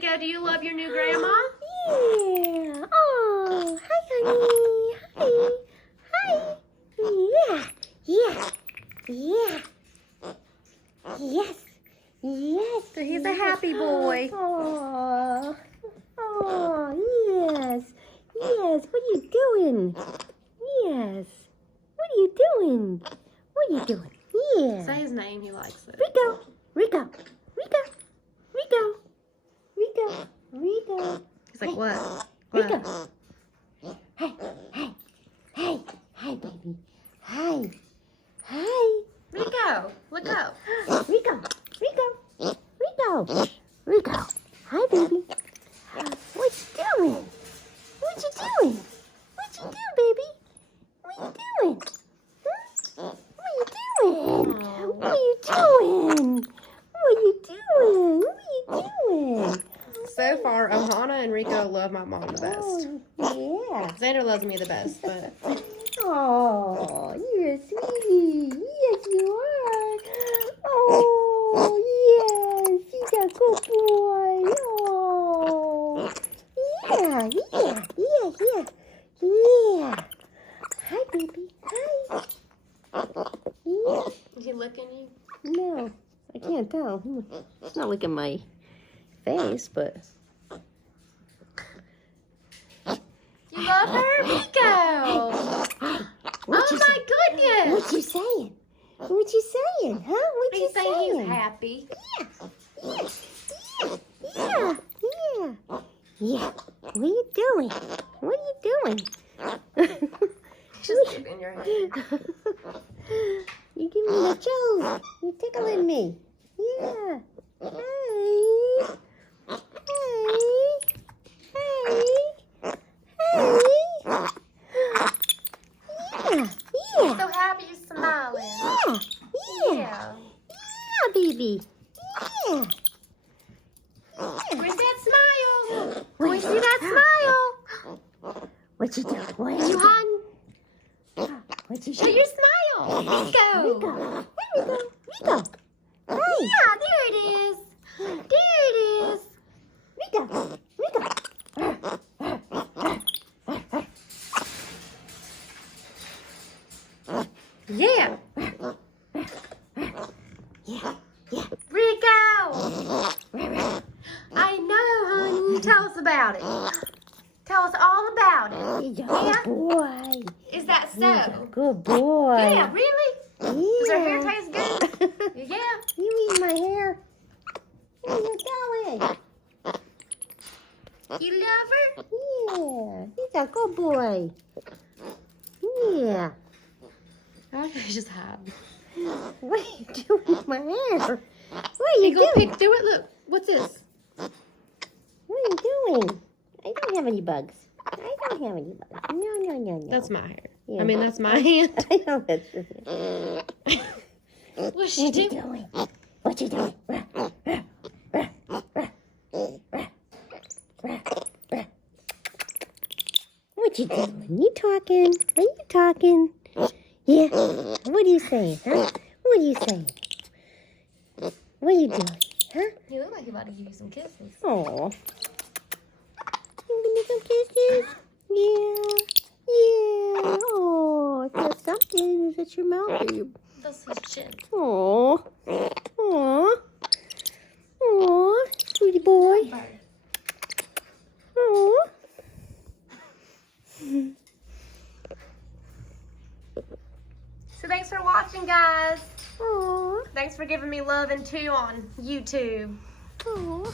Rico, do you love your new grandma? Yeah. Oh, hi, honey. Hi. Hi. Yeah. Yeah. Yes. Yes. So he's a happy boy. Oh. Oh, yes. Yes. What are you doing? Yes. What are you doing? What are you doing? Yeah. Say his name, he likes it. Rico. Rico. Rico. Rico. Rico. Rico. He's like, what? Rico. Hey, hey, hey, hi, baby. Hi. Hi. Rico, look up. Rico. Rico. Rico. Rico. Hi, baby. What you doing? What you doing? What you do, baby? What you doing? Huh? What you doing? What you doing? What you doing? What you doing? So far, Ohana and Rico love my mom the best. Oh, yeah. Xander loves me the best, but Oh, you're a sweetie. Yes, you are. Oh, yes. He's a good boy. Oh, yeah, yeah, yeah, yeah. Yeah. Hi, baby. Hi. Yeah. is he licking you? No, I can't tell. It's not licking my face, but... You love her? Rico! What Oh you my goodness! What you saying? What you saying, huh? What you He's saying saying? he's happy. Yeah, yeah, yeah, yeah. What are you doing? What are you doing? Just keep in your head. You give me the chills. You tickling me. Yeah. Hey. Hey. Hey. Hey. Yeah. Yeah. So happy you're smiling. Yeah. Yeah. Yeah. Yeah, baby. Yeah. Where's that smile? We see that smile. What you doing? What You you hiding? What you Show doing? your smile. Rico. Rico. Hey, Rico. Rico. Hey. Yeah, there it is. There it is. Rico. Rico. Yeah. Yeah. Yeah. Rico. I know, honey. Tell us about it. Tell us all about it. He's a Yeah? good boy. Is that He's a so? good boy. Yeah, really? Yeah. Does her hair taste good? Yeah. You eat my hair. Where you going? You love her? Yeah. He's a good boy. Yeah. I like how you just hide. What are you doing with my hair? What are You you go doing? pick through it. Look. What's this? What are you doing? I don't have any bugs. I don't have any bugs. No. That's my hair. Yeah. I mean, that's my hand. I know that's your hair. What's she What you doing? doing? What you doing? What you doing? You talking? Are you talking? Yeah. What are you saying, huh? What are you saying? What are you doing, huh? You look like you're about to give you some kisses. Oh. You give me some kisses? Yeah. Yeah. Oh, I feel something. Is it your mouth, babe? That's his chin. Oh. Oh. Oh. Sweetie boy. Oh. So thanks for watching, guys. Oh. Thanks for giving me love and too on YouTube. Oh.